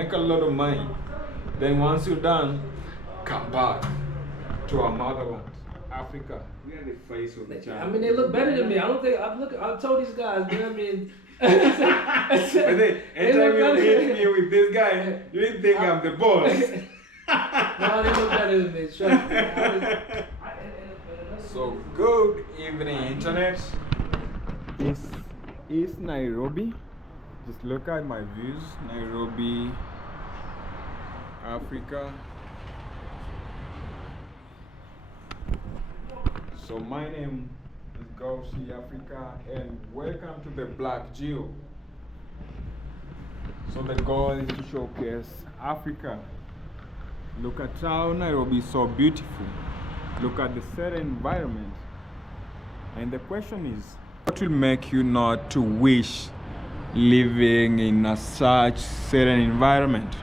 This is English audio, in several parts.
make a lot of money. Then once you're done, come back to our motherland, Africa. We are the face of the channel. I mean, they look better than me. I don't think I've told these guys, man. I mean, But then, anytime you meet me with this guy, you didn't think I'm the boss. No, they look better than me. Trust me. So, good evening, internet. This is Nairobi. Just look at my views. Nairobi, Africa. So my name is goseeafrica and welcome to the BLACKGEO. So the goal is to showcase Africa. Look at how Nairobi is so beautiful. Look at the certain environment. And the question is, what will make you not to wish living in a such certain environment?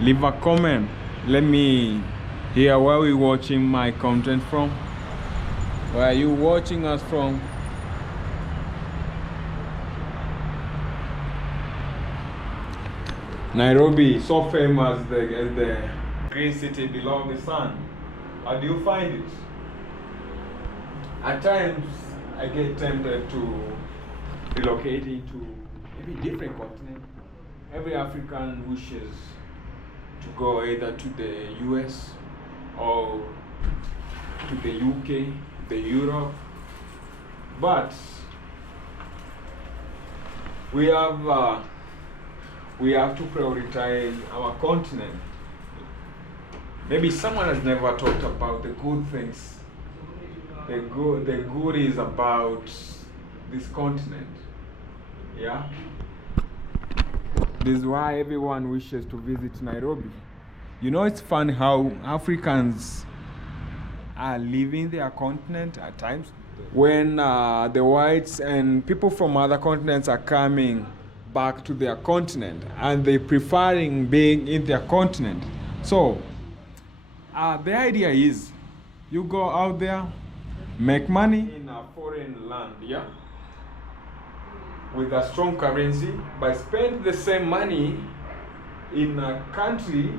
Leave a comment. Let me hear where you're watching my content from. Where are you watching us from? Nairobi, so famous as the green city below the sun. How do you find it? At times, I get tempted to relocate into maybe different continent. Every African wishes to go either to the US or to the UK, the Europe. But we have to prioritize our continent. Maybe someone has never talked about the good things. The good is about this continent. Yeah? This is why everyone wishes to visit Nairobi. You know, it's fun how Africans are leaving their continent at times when the whites and people from other continents are coming back to their continent and they're preferring being in their continent. So the idea is you go out there, make money in a foreign land, yeah, with a strong currency, but spend the same money in a country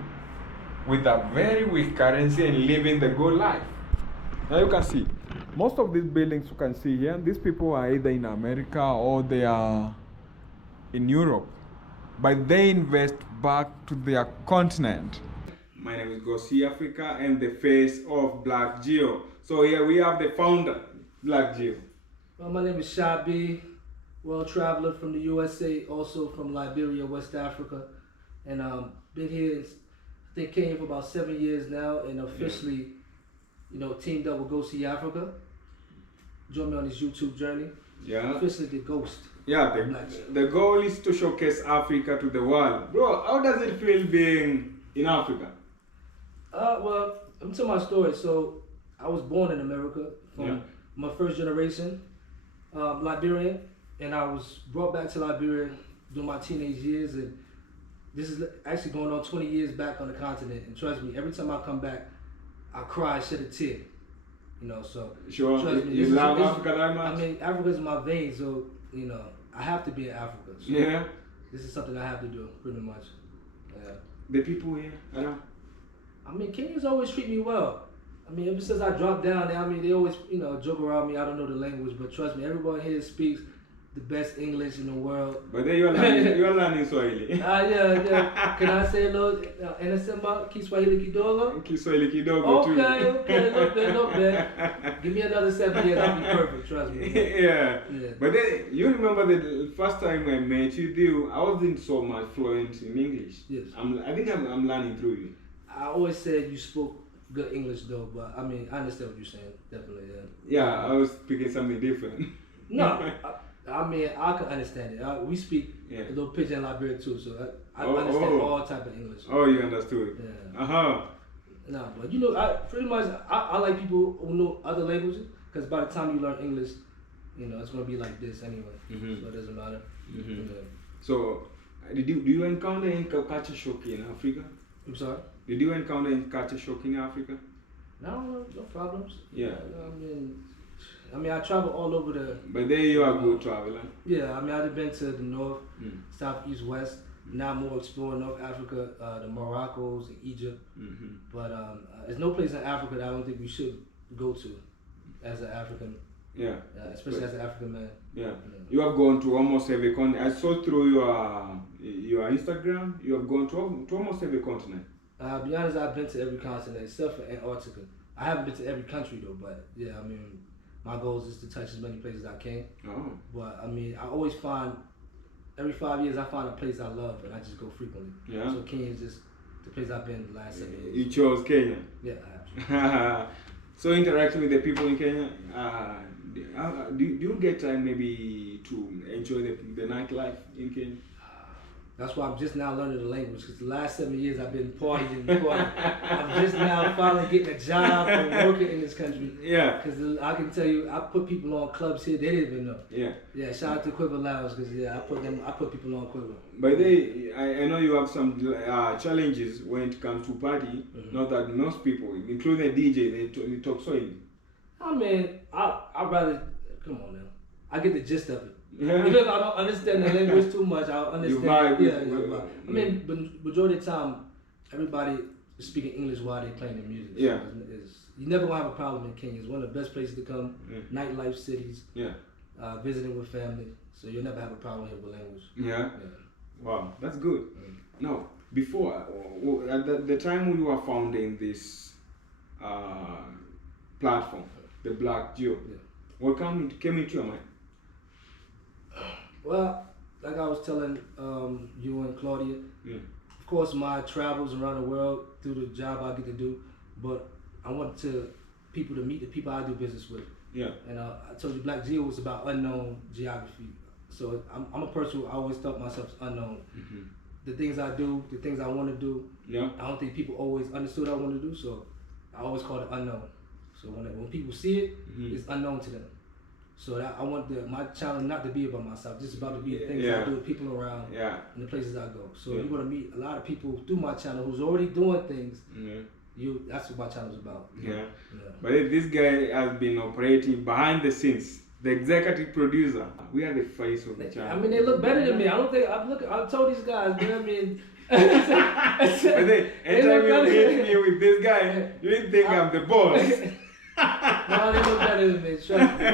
with a very weak currency and living the good life. Now you can see most of these buildings you can see here, these people are either in America or they are in Europe, but they invest back to their continent. My name is goseeafrica and the face of BLACKGEO. So here we have the founder, BLACKGEO. Well, my name is SHA, world traveler from the USA, also from Liberia, West Africa, and been here. I think came here for about 7 years now, and officially, teamed up with goseeafrica. Join me on this YouTube journey. Yeah. Officially the ghost. Yeah, the goal is to showcase Africa to the world. Bro, how does it feel being in Africa? Well, I'm telling my story. So, I was born in America from my first generation, Liberian, and I was brought back to Liberia during my teenage years, and this is actually going on 20 years back on the continent. And trust me, every time I come back, I cry, shed a tear. So sure. Trust me, you love Africa that much? I mean, Africa's in my veins, so I have to be in Africa. So yeah. This is something I have to do, pretty much. Yeah. The people here, I mean, Kenyans always treat me well. I mean, ever since I dropped down there, I mean, they always, joke around me. I don't know the language, but trust me, everyone here speaks the best English in the world. But then you're learning Swahili. Yeah. Can I say a little, Anasema, Kiswahili kidogo? Kiswahili kidogo too. Okay, look, man. Give me another 7 years, I'll be perfect, trust me. Yeah. But then, you remember the first time I met you, I wasn't so much fluent in English. Yes. I think I'm learning through you. I always said you spoke good English though, but I mean, I understand what you're saying, definitely, Yeah, I was speaking something different. No, I mean, I can understand it. We speak a little pidgin in Liberia too, so I understand all type of English. Oh, you understood? Yeah. No, but I pretty much, I like people who know other languages, because by the time you learn English, it's going to be like this anyway, so it doesn't matter. So, do you encounter any culture shock in Africa? I'm sorry? Did you encounter any culture shock in Africa? No problems. Yeah. I mean, I mean, I travel all over the. But there you are a good traveler. Yeah, I mean, I've been to the north, south, east, west. Now I'm more exploring North Africa, the Moroccos, and Egypt. But there's no place in Africa that I don't think we should go to as an African. Yeah. Especially as an African man. Yeah. You have gone to almost every continent. I saw through your Instagram, you have gone to almost every continent. I'll be honest, I've been to every continent except for Antarctica. I haven't been to every country though, but yeah, I mean, my goal is just to touch as many places as I can. Oh. But I mean, I always find, every 5 years, I find a place I love and I just go frequently. Yeah. So Kenya is just the place I've been the last 7 years. You chose Kenya? Yeah, I have. So interacting with the people in Kenya, do you get time maybe to enjoy the nightlife in Kenya? That's why I'm just now learning the language, because the last 7 years I've been partying. I'm just now finally getting a job and working in this country. Yeah. Because I can tell you, I put people on clubs here they didn't even know. Yeah. Yeah. Shout out to Quiver Lounge, because yeah, I put people on Quiver. But I know you have some challenges when it comes to party. Not that most people, including the DJ, they talk Swahili. I mean, I'd rather come on now. I get the gist of it. Yeah. Even if I don't understand the language too much, I'll understand. I mean, majority of the time, everybody is speaking English while they're playing their music. Yeah. So you never gonna have a problem in Kenya. It's one of the best places to come. Nightlife cities. Yeah. Visiting with family, so you'll never have a problem here with language. Yeah. Wow, that's good. Now, before at the time we were founding this platform, the BLACKGEO, what came into your mind? Well, like I was telling you and Claudia, of course my travels around the world through the job I get to do, but I want people to meet the people I do business with. Yeah. And I told you BLACKGEO was about unknown geography. So I'm a person who I always thought myself unknown. The things I do, the things I want to do, I don't think people always understood what I want to do, so I always call it unknown. So when people see it, it's unknown to them. So I want my challenge not to be about myself, just about to be the things I do with people around and the places I go. So you're gonna meet a lot of people through my channel who's already doing things. That's what my channel is about. Yeah. But this guy has been operating behind the scenes, the executive producer. We are the face of the channel. I mean, they look better than me. I don't think I told these guys, man. I mean. But then, anytime you meet me with this guy, you didn't think I'm the boss. No, they look better than me. Trust me.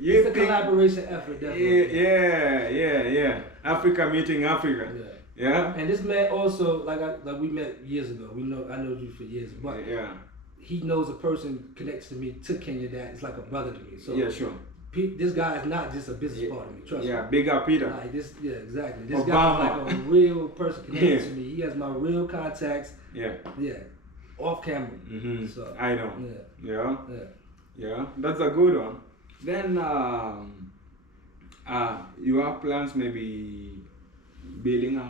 It's a collaboration effort, definitely. Yeah. Africa meeting Africa. Yeah. And this man also, like we met years ago. I know you for years, but he knows a person connected to me to Kenya that is like a brother to me. So yeah, sure. This guy is not just a business partner to me. Trust me. Yeah, big up Peter. Like this, exactly. This guy is like a real person connected to me. He has my real contacts. Yeah. Off camera. So I know. Yeah. That's a good one. Then you have plans maybe building a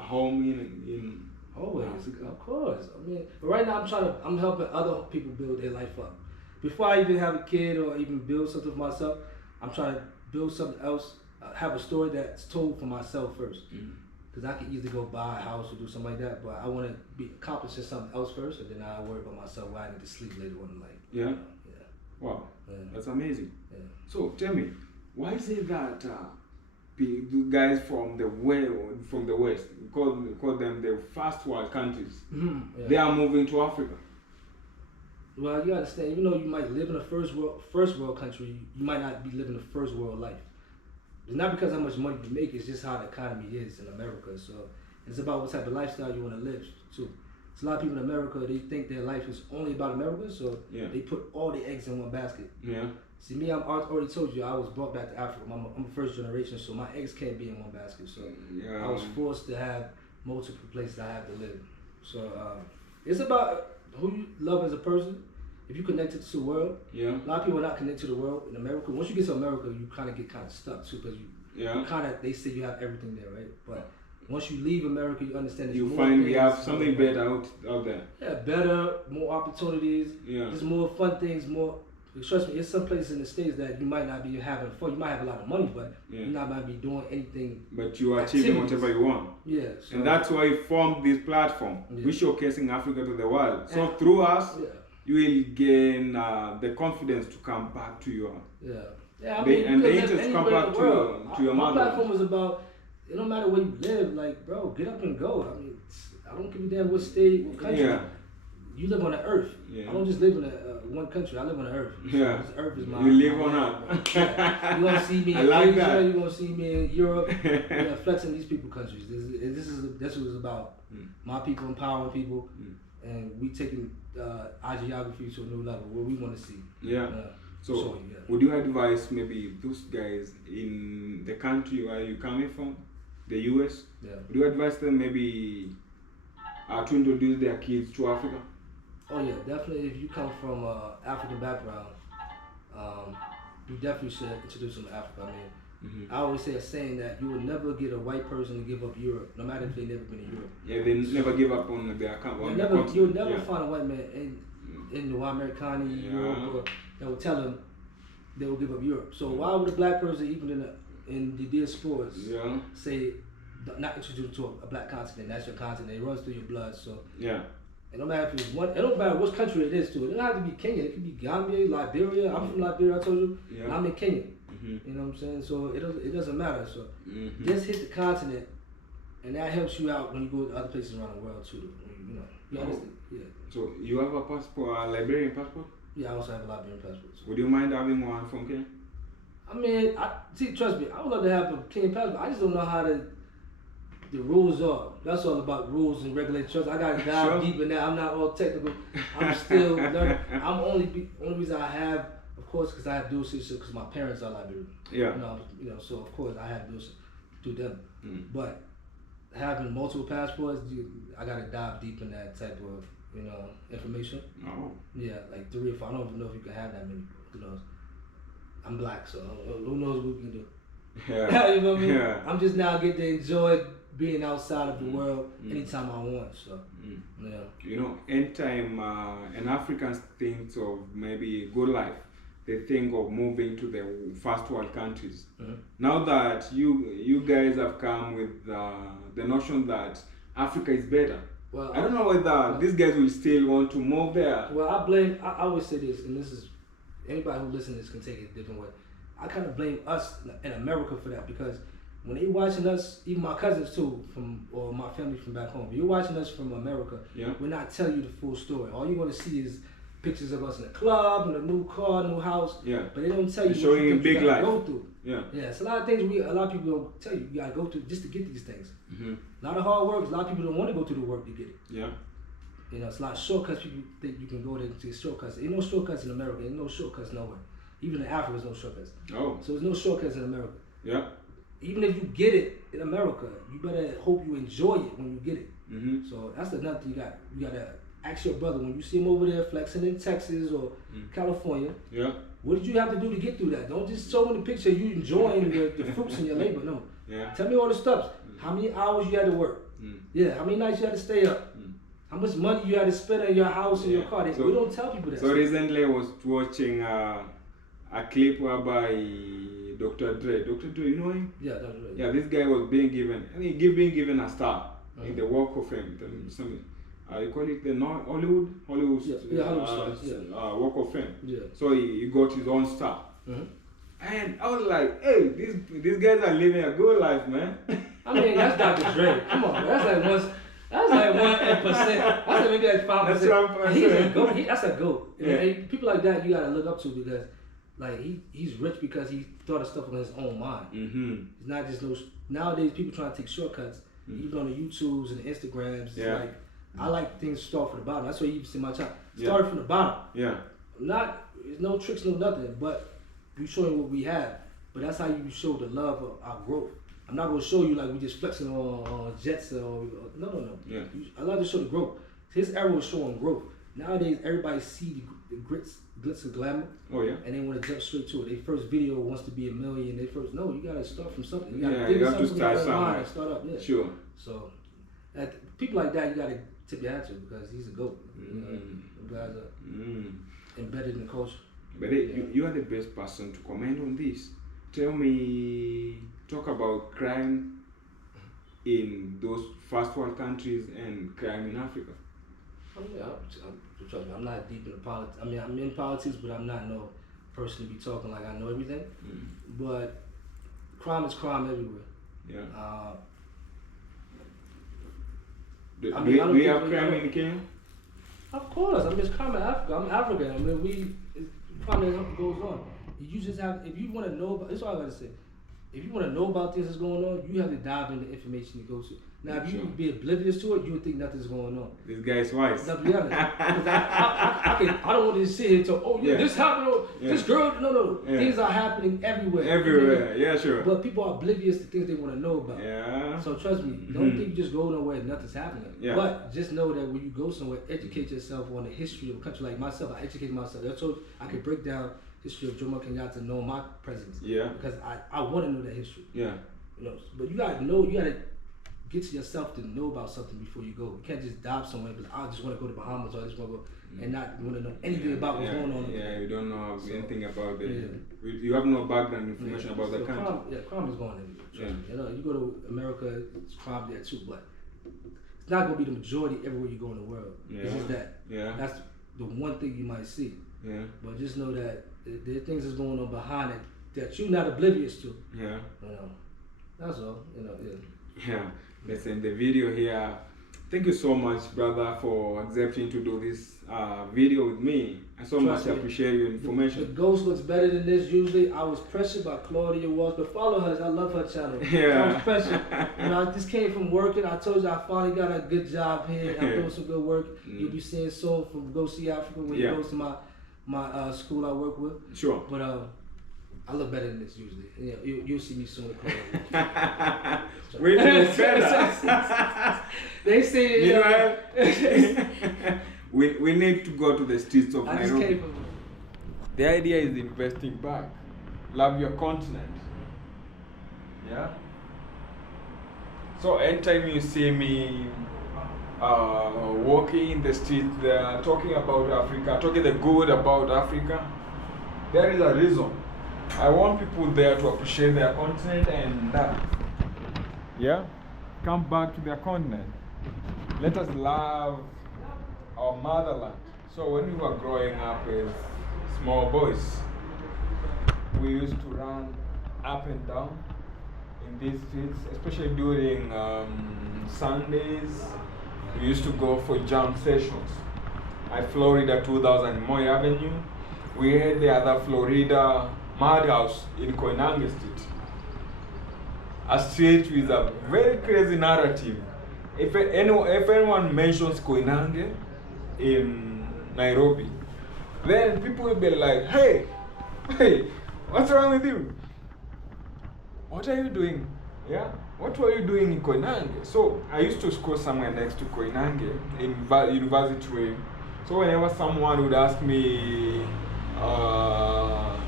home in always, of course. I mean, but right now I'm helping other people build their life up. Before I even have a kid or even build something for myself, I'm trying to build something else, have a story that's told for myself first. Because I could either go buy a house or do something like that, but I want to be accomplishing something else first, and then I worry about myself where I need to sleep later on in life. Yeah? Wow. That's amazing. So tell me, why is it that guys from the West, we call them the first world countries, they are moving to Africa? Well, you understand, even though you might live in a first world country, you might not be living a first world life. It's not because how much money you make, it's just how the economy is in America. So it's about what type of lifestyle you want to live too. So a lot of people in America, they think their life is only about America, so they put all the eggs in one basket. Yeah. See, me, I already told you, I was brought back to Africa. I'm first generation, so my eggs can't be in one basket. So I was forced to have multiple places I have to live. So it's about who you love as a person. If you connected to the world, a lot of people are not connected to the world in America. Once you get to America, you kind of get stuck too, because they say you have everything there, right? But once you leave America, you understand that you find you have something better out there. Yeah, better, more opportunities. Yeah, there's more fun things, more. Trust me, it's some places in the States that you might not be having fun. You might have a lot of money, but you might be doing anything. But you are achieving whatever you want. Yeah. So, and that's why we formed this platform. We're showcasing Africa to the world. So through us, you will gain the confidence to come back to your I mean, and the you can interest live to come anywhere in back the world. to your My mother. platform was about, it don't matter where you live, like, bro, get up and go. I mean, I don't give a damn what state, what country. Yeah. You live on the earth. Yeah. I don't just live in one country. I live on the earth. Yeah. This earth is my. You live my on land, Earth. Yeah. You're gonna see me in like Asia. that. You're gonna see me in Europe. We're flexing these people countries. This was about my people empowering people, and we taking our geography to a new level where we want to see. Yeah. So, would you advise maybe those guys in the country where you coming from, the US? Yeah. Would you advise them maybe to introduce their kids to Africa? Oh yeah, definitely. If you come from African background, you definitely should introduce them to Africa. I mean, I always say a saying that you will never get a white person to give up Europe, no matter if they've never been in Europe. Yeah, they never give up on their country. You'll never find a white man in the Americana, Europe, that will tell them they will give up Europe. So why would a black person, even in the diasporas, say not introduced to a black continent? That's your continent. It runs through your blood. So it don't matter if it's one. It don't matter which country it is too. It don't have to be Kenya. It could be Gambia, Liberia. I'm from Liberia. I told you. And I'm in Kenya. You know what I'm saying? So it doesn't matter. So just hit the continent, and that helps you out when you go to other places around the world too. You know. You understand? Yeah. So you have a passport, a Liberian passport? Yeah, I also have a Liberian passport. So. Would you mind having one from Kenya? I mean, trust me, I would love to have a Kenyan passport. I just don't know how the rules are. That's all about rules and regulations. I gotta dive deep in that. I'm not all technical. I'm still learning. I'm only reason I have, of course, because I have dual citizenship because my parents are Liberian. Yeah. You know, so of course I have dual to them. But having multiple passports, I gotta dive deep in that type of information. Oh. Yeah, like 3 or 4. I don't even know if you can have that many. Who knows? I'm black, so who knows what we can do. Yeah. You know what I mean? Yeah. I'm just now getting to enjoy being outside of the world anytime I want. So, yeah. You know, anytime an African thinks of maybe good life, they think of moving to the first world countries. Now that you guys have come with the notion that Africa is better, well, I don't know whether these guys will still want to move there. Well, I always say this, and this is, anybody who listens to this can take it a different way. I kind of blame us in America for that, because when they watching us, even my cousins too, or my family from back home, you're watching us from America, we're not telling you the full story. All you're going to see is pictures of us in a club, in a new car, new house, but they don't tell you showing what big you gotta life. go through. Yeah, it's a lot of things a lot of people don't tell you. You gotta go through just to get these things. A lot of hard work. A lot of people don't want to go through the work to get it. Yeah. You know, it's a lot of shortcuts. People think you can go there to shortcuts. Ain't no shortcuts in America. Ain't no shortcuts nowhere. Even in Africa, there's no shortcuts. Oh. So there's no shortcuts in America. Yeah. Even if you get it in America, you better hope you enjoy it when you get it. So that's another thing you gotta ask your brother when you see him over there flexing in Texas or California. Yeah. What did you have to do to get through that? Don't just show him the picture you enjoying the fruits in your labor. No. Yeah. Tell me all the steps. How many hours you had to work? Yeah. How many nights you had to stay up? How much money you had to spend on your house and your car? So, we don't tell people that. So recently I was watching a clip whereby Dr. Dre, you know him? Yeah, Dr. Dre. Yeah, this guy was being given a star in the Walk of Fame. Something. You call it the Hollywood Hollywood stars. Walk of Fame. Yeah. So he got his own star. And I was like, hey, these guys are living a good life, man. I mean, that's Dr. Dre. Come on, that's like 1%. That's like maybe like 5%. That's 1%. He's a goat. That's a goat. Yeah. And people like that you gotta look up to, because like he's rich because he thought of stuff on his own mind. It's not just nowadays people trying to take shortcuts, even on the YouTubes and the Instagrams. Yeah. Like, I like things to start from the bottom. That's why you even see my channel. Start from the bottom. Yeah. There's no tricks, no nothing, but we showing what we have. But that's how you show the love of our growth. I'm not gonna show you like we just flexing on jets or no. Yeah. I love to show the growth. His era was showing growth. Nowadays, everybody see the glitz and glamour. Oh yeah. And they want to jump straight to it. Their first video wants to be $1 million. No, you gotta start from something. You have to start somewhere. And start up. Yeah. Sure. So, people like that, you gotta tip your hat to, because he's a goat. You know, the guys are embedded in the culture. But you are the best person to comment on this. Talk about crime in those first world countries and crime in Africa. Trust me, I'm not deep in politics. I mean, I'm in politics, but I'm not no person to be talking like I know everything. But crime is crime everywhere. Yeah. I mean, do we have crime in Kenya? Of course. I mean, it's crime in Africa. I'm African. I mean, crime goes on. You just have, if you want to know about, that's all I gotta say. If you want to know about things that's going on, you have to dive into the information you go to. Now, if you be oblivious to it, you would think nothing's going on. This guy's wise. Now, be honest. I don't want to sit here and talk, this happened, this girl, no. Things are happening everywhere. Everywhere, yeah, sure. But people are oblivious to things they want to know about. Yeah. So trust me, don't think you just go nowhere and nothing's happening. Yeah. But just know that when you go somewhere, educate yourself on the history of a country. Like myself, I educated myself. I told you I could break down history of Jomo Kenyatta, know my presence. Yeah. Because I want to know that history. Yeah. You know, but you gotta know, you gotta get to yourself to know about something before you go. You can't just dive somewhere because I just want to go to Bahamas or I just want to go and not want to know anything about what's going on. Yeah, you don't know anything about it. You have no background information about the country. Crime is going everywhere. You know, you go to America, it's crime there too, but it's not gonna be the majority everywhere you go in the world. It's just that. That's the one thing you might see. Yeah. But just know that there are things that's going on behind it that you're not oblivious to. Yeah. You know, that's all. You know. Yeah. Listen, the video here. Thank you so much, brother, for accepting to do this video with me. I so much appreciate your information. The ghost looks better than this. Usually, I was pressured by Claudia Walsh, but follow her. I love her channel. Yeah. I was pressured. You know, I just came from working. I told you I finally got a good job here. I'm doing some good work. You'll be seeing soon from Go See Africa when you go to my school I work with. Sure. But I look better than this usually. Yeah, you'll see me soon. We do better. They say you know, we need to go to the streets of Nairobi. The idea is investing back. Love your continent. Yeah. So anytime you see me walking in the street there, talking about Africa, talking the good about Africa, there is a reason. I want people there to appreciate their continent and come back to their continent. Let us love our motherland. So when we were growing up as small boys, we used to run up and down in these streets, especially during Sundays. We used to go for jam sessions at Florida 2000 Moy Avenue. We had the other Florida Madhouse in Koinange Street. A street with a very crazy narrative. If anyone mentions Koinange in Nairobi, then people will be like, hey, what's wrong with you? What are you doing? Yeah? What were you doing in Koinange? So I used to school somewhere next to Koinange in University Way. So whenever someone would ask me,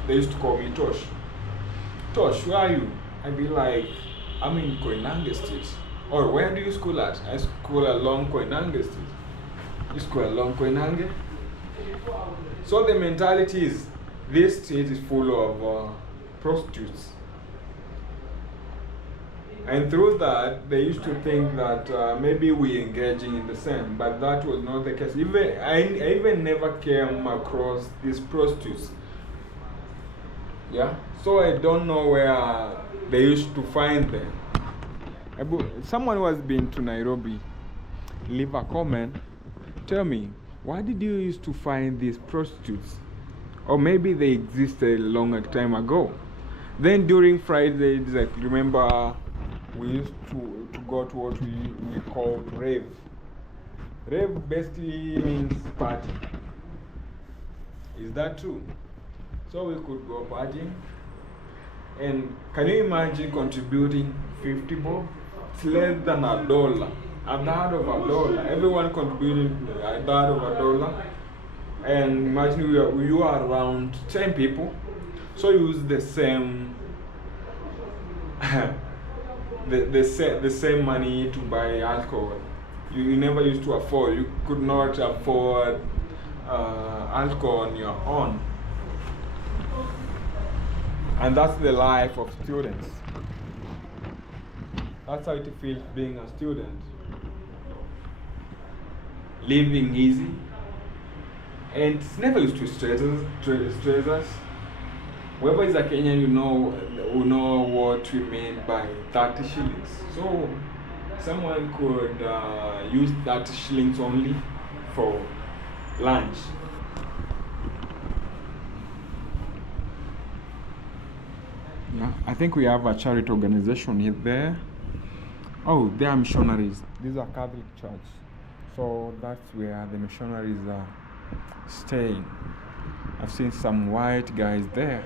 they used to call me Tosh. Tosh, where are you? I'd be like, I'm in Koinange Street. Or where do you school at? I school along Koinange Street. You school along Koinange? So the mentality is, this street is full of prostitutes. And through that, they used to think that maybe we engaging in the same, but that was not the case. I even never came across these prostitutes. Yeah? So I don't know where they used to find them. Someone who has been to Nairobi, leave a comment. Tell me, why did you used to find these prostitutes? Or maybe they existed a long time ago. Then during Fridays, like, remember, we used to go to what we call rave. Rave basically means party. Is that true? So we could go partying. And can you imagine contributing 50 bob? It's less than $1. $1. Everyone contributed $1. And imagine you are around 10 people. So you use the same the same money to buy alcohol. You never used to afford. You could not afford alcohol on your own. And that's the life of students. That's how it feels being a student. living easy, and it's never used to stress us. Whoever is a Kenyan, you know what we mean by 30 shillings. So someone could use 30 shillings only for lunch. Yeah, I think we have a charity organization here there. Oh, they are missionaries. These are Catholic church. So that's where the missionaries are staying. I've seen some white guys there.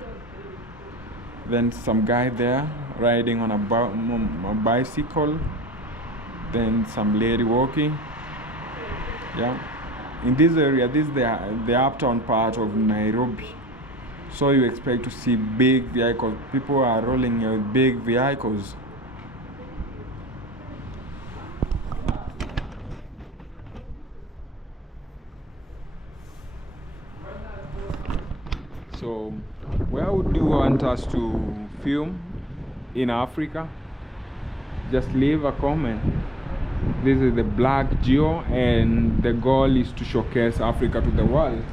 Then some guy there riding on a bicycle. Then some lady walking. Yeah. In this area, this is the uptown part of Nairobi. So you expect to see big vehicles. People are rolling with big vehicles. So, where would you want us to film in Africa? Just leave a comment. This is the BLACKGEO, and the goal is to showcase Africa to the world.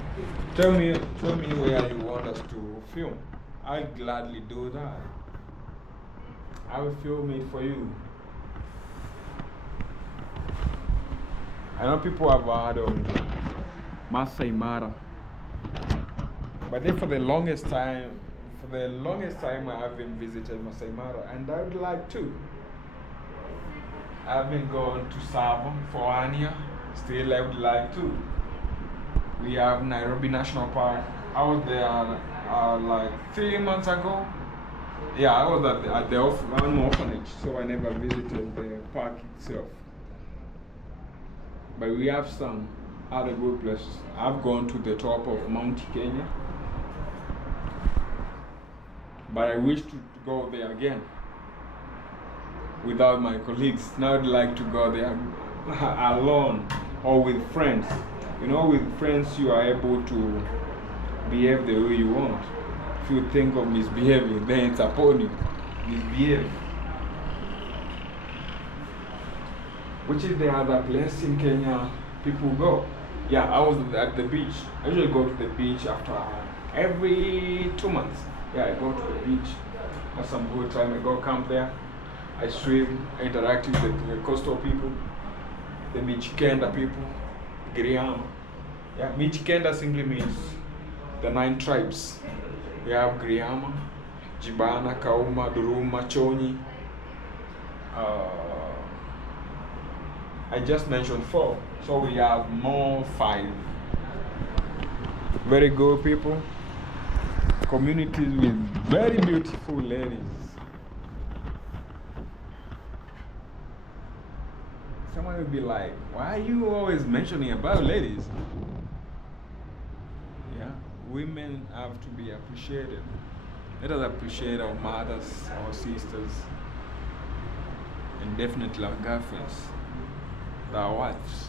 Tell me where you want us to film. I'll gladly do that. I will film it for you. I know people have heard of Masai Mara, but then for the longest time I haven't visited Masai Mara, and I would like to. I haven't gone to Saba for 1 year. Still, I would like to. We have Nairobi National Park. I was there like 3 months ago. Yeah, I was at the orphanage, so I never visited the park itself. But we have some other good places. I've gone to the top of Mount Kenya, but I wish to go there again without my colleagues. Now I'd like to go there alone or with friends. You know, with friends you are able to behave the way you want. If you think of misbehaving, then it's upon you. Misbehave. Which is the other place in Kenya people go? Yeah, I was at the beach. I usually go to the beach after every 2 months. Yeah, I go to the beach. Have some good time. I go camp there. I swim, I interact with the coastal people, the Michikenda people, Giriama. Yeah, Michikenda simply means the 9 tribes. We have Giriama, Jibana, Kauma, Duruma, Chonyi. I just mentioned 4, so we have more 5. Very good people, communities with very beautiful ladies. Someone will be like, why are you always mentioning about ladies? Yeah, women have to be appreciated. Let us appreciate our mothers, our sisters, and definitely our girlfriends, our wives.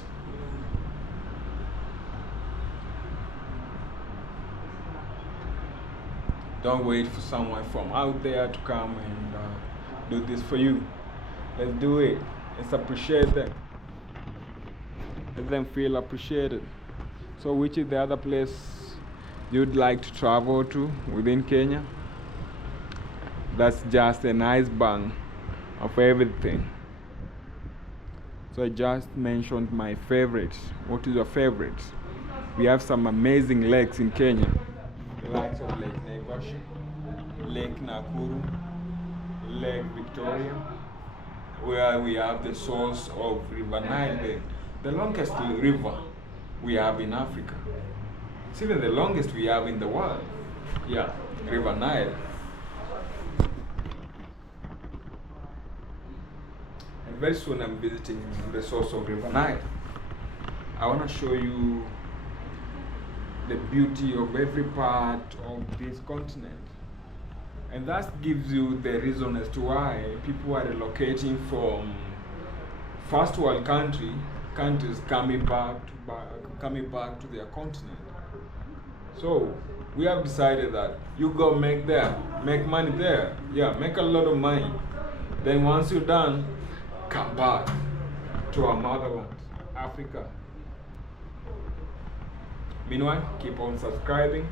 Don't wait for someone from out there to come and do this for you. Let's do it. Let's appreciate them. Let them feel appreciated. So which is the other place you'd like to travel to within Kenya? That's just an iceberg of everything. So I just mentioned my favorite. What is your favorite? We have some amazing lakes in Kenya. The likes of Lake Naivasha, Lake Nakuru, Lake Victoria, where we have the source of River Nile, the longest river we have in Africa. It's even the longest we have in the world. Yeah, River Nile. And very soon I'm visiting the source of River Nile. I want to show you the beauty of every part of this continent. And that gives you the reason as to why people are relocating from first world countries coming back to their continent. So we have decided that you go make money there. Yeah, make a lot of money. Then once you're done, come back to our motherland, Africa. Meanwhile, keep on subscribing.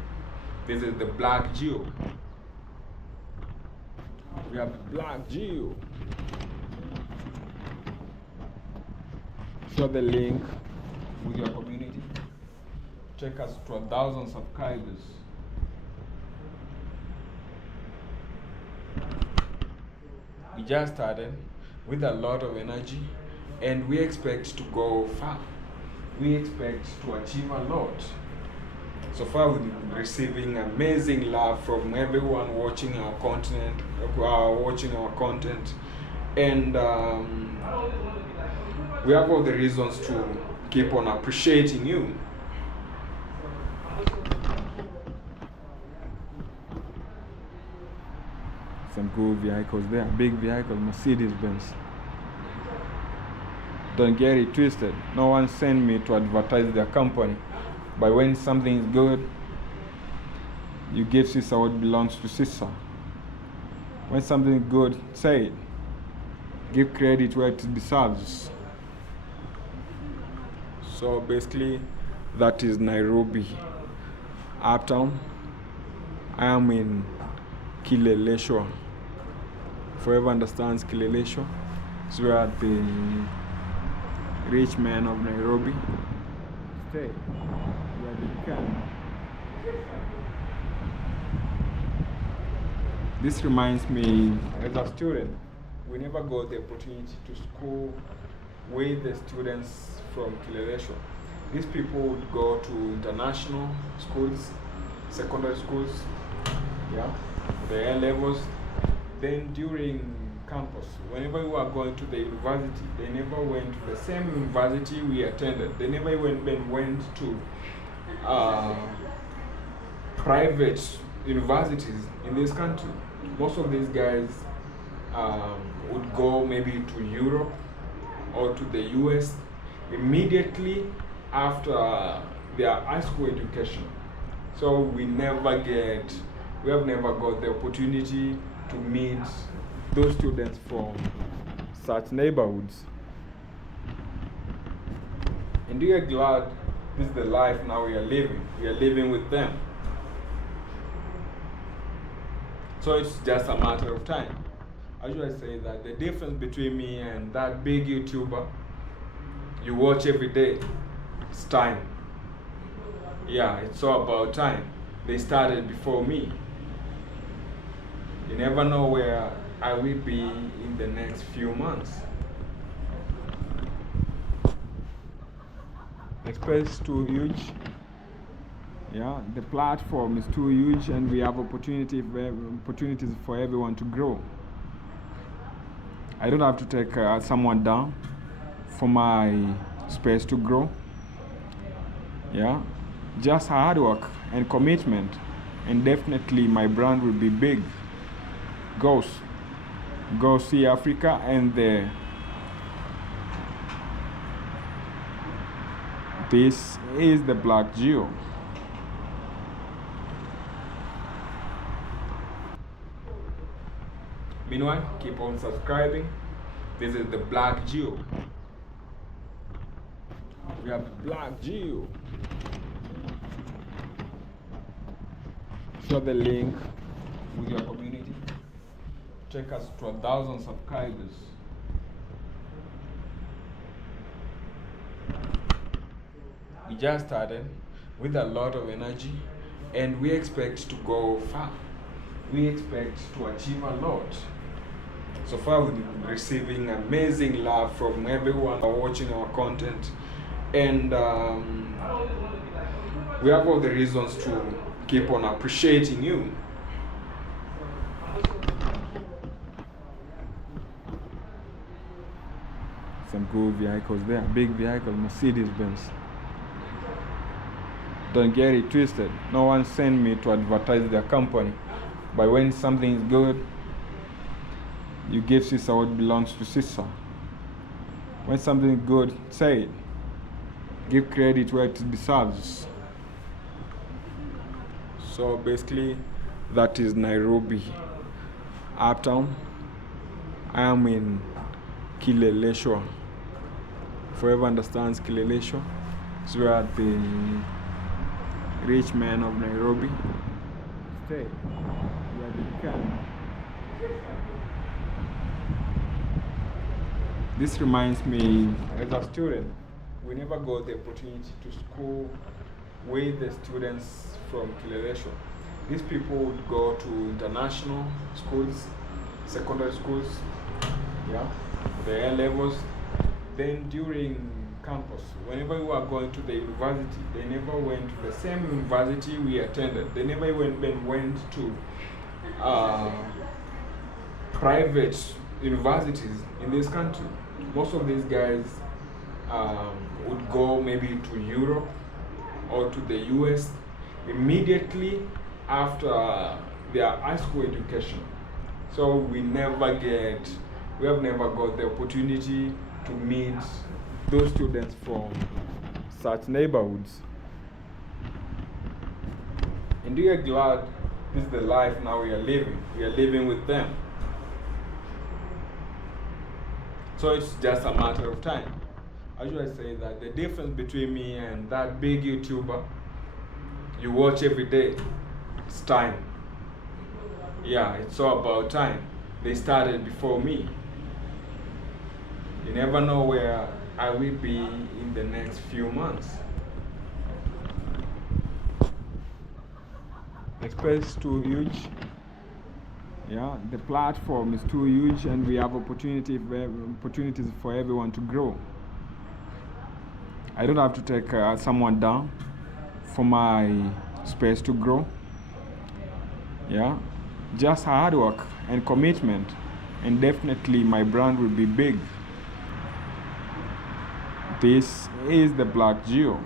This is the BLACKGEO. We have the BLACKGEO. Share the link with your community. Take us to 1,000 subscribers. We just started with a lot of energy and we expect to go far. We expect to achieve a lot. So far we've been receiving amazing love from everyone watching our content, and we have all the reasons to keep on appreciating you. Some good vehicles there, big vehicle, Mercedes-Benz. Don't get it twisted. No one sent me to advertise their company. But when something is good, you give Caesar what belongs to Caesar. When something is good, say it. Give credit where it deserves. So basically, that is Nairobi, uptown. I am in Kileleshwa. Forever understands Kileleshwa. So we are the rich man of Nairobi. Stay where they can. This reminds me, as a student, we never got the opportunity to school with the students from Kileleshwa. These people would go to international schools, secondary schools, yeah, the A levels. Then during campus, whenever we were going to the university, they never went to the same university we attended. They never even went to private universities in this country. Most of these guys would go maybe to Europe or to the US immediately after their high school education. So we have never got the opportunity to meet those students from such neighborhoods. And we are glad this is the life now we are living. We are living with them. So it's just a matter of time. I usually say that the difference between me and that big YouTuber you watch every day is time. Yeah, it's all about time. They started before me. You never know where I will be in the next few months. The space is too huge. Yeah, the platform is too huge, and we have opportunities for everyone to grow. I don't have to take someone down for my space to grow. Yeah, just hard work and commitment, and definitely my brand will be big. Go see Africa, and this is the BLACKGEO. Meanwhile, keep on subscribing. This is the BLACKGEO. We have the BLACKGEO. Share the link with your community. Take us to 1,000 subscribers. We just started with a lot of energy and we expect to go far. We expect to achieve a lot. So far we've been receiving amazing love from everyone watching our content, and we have all the reasons to keep on appreciating you. Some good vehicles there, big vehicle, Mercedes-Benz. Don't get it twisted. No one sent me to advertise their company. But when something is good, you give Caesar what belongs to Caesar. When something is good, say it. Give credit where it deserves. So basically, that is Nairobi, uptown. I am in Kileleshwa. Forever understands Kileleshwa. So we are the rich men of Nairobi. Stay where they can. This reminds me, as a student, we never got the opportunity to school with the students from Kileleshwa. These people would go to international schools, secondary schools, yeah, the A levels. Then during campus, whenever we were going to the university, they never went to the same university we attended. They never even went to private universities in this country. Most of these guys would go maybe to Europe or to the US immediately after their high school education. So we have never got the opportunity to meet those students from such neighborhoods. And we are glad this is the life now we are living. We are living with them. So it's just a matter of time. How should I say that? The difference between me and that big YouTuber you watch every day, it's time. Yeah, it's all about time. They started before me. You never know where I will be in the next few months. The space is too huge. Yeah, the platform is too huge, and we have opportunities for everyone to grow. I don't have to take someone down for my space to grow. Yeah, just hard work and commitment, and definitely my brand will be big. This is the BLACKGEO.